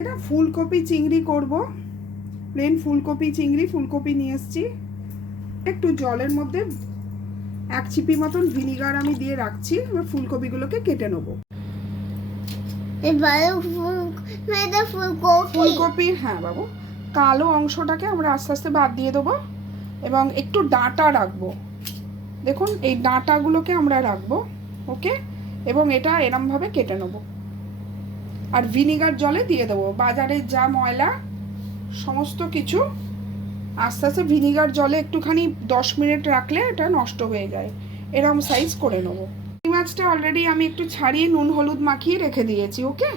এটা ফুলকপি চিংড়ি করব। প্লেন ফুলকপি চিংড়ি, ফুলকপি নিয়ে এসেছি। একটু জলের মধ্যে 1 চিপি মতন ভিনিগার আমি দিয়ে রাখছি। এবার ফুলকপিগুলোকে কেটে নেবো। ফুলকপির হ্যাঁ বাবু, কালো অংশটাকে আমরা আস্তে আস্তে বাদ দিয়ে দেবো এবং একটু ডাঁটা রাখবো। দেখুন এই ডাঁটাগুলোকে আমরা রাখবো, ওকে। এবং এটা এরমভাবে কেটে নেবো আর ভিনিগার জলে দিয়ে দেবো। বাজারে যা ময়লা সমস্ত কিছু আস্তে আস্তে ভিনিগার জলে একটুখানি 10 মিনিট রাখলে এটা নষ্ট হয়ে যায়। এরকম সাইজ করে নেবো। এই মাছটা অলরেডি আমি একটু ছাড়িয়ে নুন হলুদ মাখিয়ে রেখে দিয়েছি, ওকে।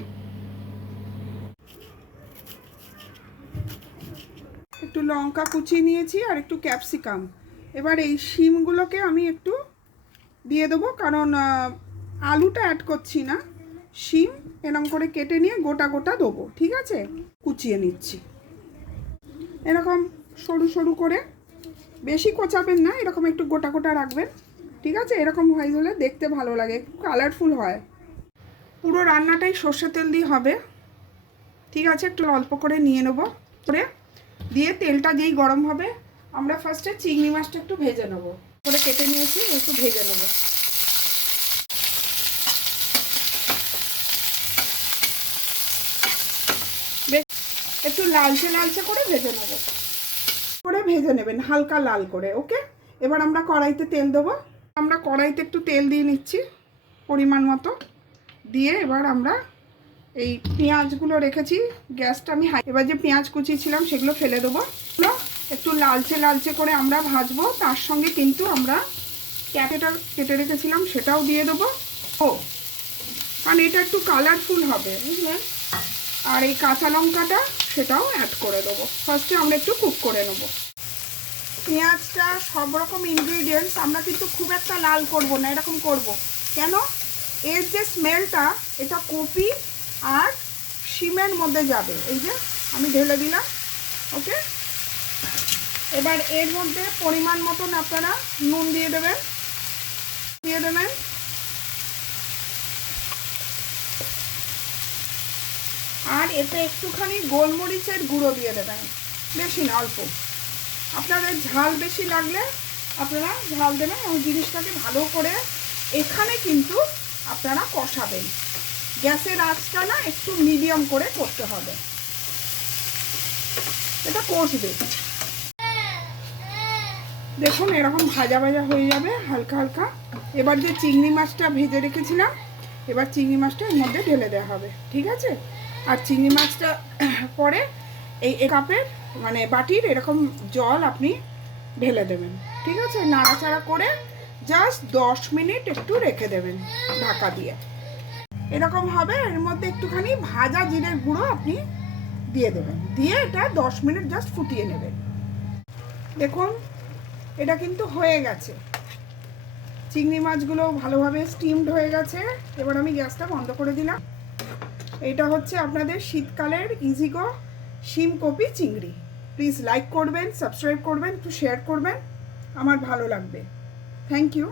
একটু লঙ্কা কুচিয়ে নিয়েছি আর একটু ক্যাপসিকাম। এবার এই শিমগুলোকে আমি একটু দিয়ে দেবো, কারণ আলুটা অ্যাড করছি না। শিম এরকম করে কেটে নিয়ে গোটা গোটা দেবো, ঠিক আছে। কুচিয়ে নিচ্ছি এরকম সরু সরু করে, বেশি কোচাবেন না, এরকম একটু গোটা গোটা রাখবেন, ঠিক আছে। এরকম হয়ে গেলে দেখতে ভালো লাগে, কালারফুল হয়। পুরো রান্নাটাই সর্ষের তেল দিয়ে হবে, ঠিক আছে। একটু অল্প করে নিয়ে নেবো করে দিয়ে তেলটা যেই গরম হবে আমরা ফার্স্টে চিংড়ি মাছটা একটু ভেজে নেবো। করে কেটে নিয়েছি, একটু ভেজে নেবো। একটু লালচে লালচে করে ভেজে নেবো, করে ভেজে নেবেন হালকা লাল করে, ওকে। এবার আমরা কড়াইতে তেল দেবো। আমরা কড়াইতে একটু তেল দিয়ে নিচ্ছি পরিমাণ মতো, দিয়ে এবার আমরা এই পেঁয়াজগুলো রেখেছি, গ্যাসটা আমি হাই। এবার যে পেঁয়াজ কুচিয়েছিলাম সেগুলো ফেলে দেবো। একটু লালচে লালচে করে আমরা ভাজবো। তার সঙ্গে কিন্তু আমরা ক্যারেটটা কেটে রেখেছিলাম সেটাও দিয়ে দেবো, ও কারণ এটা একটু কালারফুল হবে, বুঝলেন। আর এই কাঁচা লঙ্কাটা সেটাও অ্যাড করে দেবো। ফার্স্টে আমরা একটু কুক করে নেবো পেঁয়াজটা। সব রকম ইনগ্রিডিয়েন্টস আমরা কিন্তু খুব একটা লাল করব না, এরকম করব। কেন? এর যে স্মেলটা এটা কপি আর শিমের মধ্যে যাবে। এই যে আমি ঢেলে দিলাম, ওকে। এবার এর মধ্যে পরিমাণ মতন আপনারা নুন দিয়ে দেবেন, আর এতে একটুখানি গোলমরিচের গুঁড়ো দিয়ে দেবেন, বেশি না, অল্প। আপনাদের ঝাল বেশি লাগলে আপনারা ঝাল দেবেন। এবং জিনিসটাকে ভালো করে এখানে কিন্তু আপনারা কষাবেন। গ্যাসের আঁচটা না একটু মিডিয়াম করে করতে হবে, এটা কষবে। দেখুন এরকম ভাজা ভাজা হয়ে যাবে হালকা হালকা। এবার যে চিংড়ি মাছটা ভেজে রেখেছিলাম, এবার চিংড়ি মাছটা এর মধ্যে ঢেলে দেওয়া হবে, ঠিক আছে। আর চিংড়ি মাছটা পরে এই কাপের মানে বাটির এরকম জল আপনি ঢেলে দেবেন, ঠিক আছে। নাড়াচাড়া করে জাস্ট 10 মিনিট একটু রেখে দেবেন ঢাকা দিয়ে। এরকম হবে। এর মধ্যে একটুখানি ভাজা জিরের গুঁড়ো আপনি দিয়ে দেবেন, দিয়ে এটা 10 মিনিট জাস্ট ফুটিয়ে নেবেন। দেখুন এটা কিন্তু হয়ে গেছে, চিংড়ি মাছগুলো ভালোভাবে স্টিমড হয়ে গেছে। এবার আমি গ্যাসটা বন্ধ করে দিলাম। এটা হচ্ছে আপনাদের শীতকালের ইজিগো শিম কপি চিংড়ি। প্লিজ লাইক করবেন, সাবস্ক্রাইব করবেন, একটু শেয়ার করবেন, আমার ভালো লাগবে। Thank you.